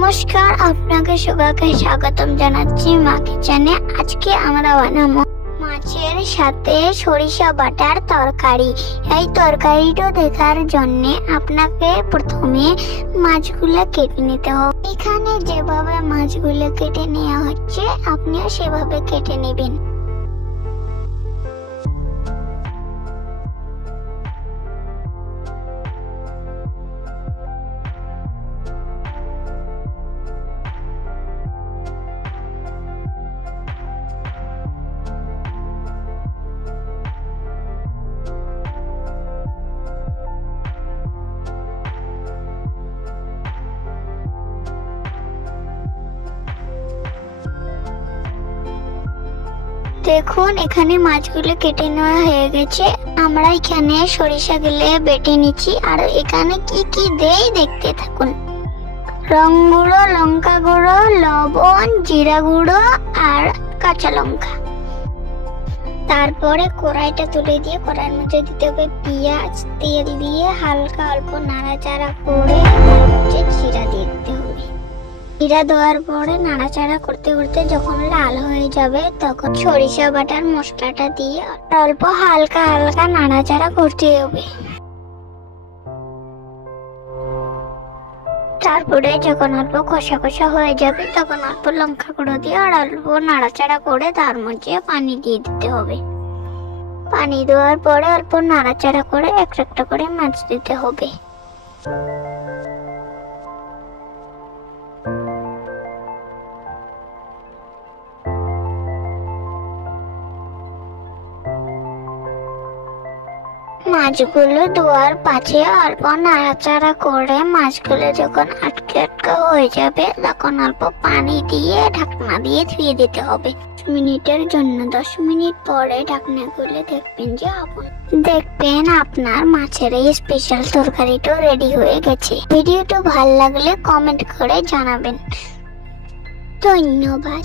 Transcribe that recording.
নমস্কার, আপনাকে সবাইকে স্বাগতম জানাচ্ছি মা কিচেনে। আজকে আমরা বানাবো মাছের সাথে সরিষা বাটার তরকারি। এই তরকারিটা দেখার জন্য আপনাকে প্রথমে মাছগুলো কেটে নিতে হবে। এখানে যেভাবে মাছগুলো কেটে নেওয়া হচ্ছে আপনিও সেভাবে কেটে নেবেন। দেখুন এখানে মাছগুলো কেটে নেওয়া হয়ে গেছে। আমরা এখানে সরিষা গুলো বেটে নিচ্ছি। আর এখানে কি কি দেই দেখতে থাকুন। রং গুঁড়ো, লঙ্কা গুঁড়ো, লবণ, জিরা গুঁড়ো আর কাঁচা লঙ্কা। তারপরে কড়াইটা তুলে দিয়ে কড়াইয়ের মধ্যে দিতে হবে পেঁয়াজ। তেল দিয়ে হালকা অল্প নাড়াচাড়া করে তার মধ্যে জিরা দিয়ে দিতে হবে। জিরা দেওয়ার পরে নাড়াচাড়া করতে করতে যখন লাল হয়ে যাবে তখন সরিষা বাটার মশলাটা দিয়ে অল্প হালকা হালকা নাড়াচাড়া করতে হবে। তারপরে যখন অল্প কষা কষা হয়ে যাবে তখন অল্প লঙ্কা গুঁড়ো দিয়ে আর অল্প নাড়াচাড়া করে তার মধ্যে পানি দিয়ে দিতে হবে। পানি দেওয়ার পরে অল্প নাড়াচাড়া করে একটা করে মাছ দিতে হবে। মাছগুলো ধোয়ার পাশে অল্প নাড়াচাড়া করে মাছগুলো যখন আটকে আটকে হয়ে যাবে তখন অল্প পানি দিয়ে ঢাকনা দিয়ে ধুয়ে দিতে হবে 10 মিনিটের জন্য। 10 মিনিট পরে ঢাকনা খুলে দেখবেন আপনার মাছের এই স্পেশাল তরকারিটা রেডি হয়ে গেছে। ভিডিওটা ভালো লাগলে কমেন্ট করে জানাবেন। ধন্যবাদ।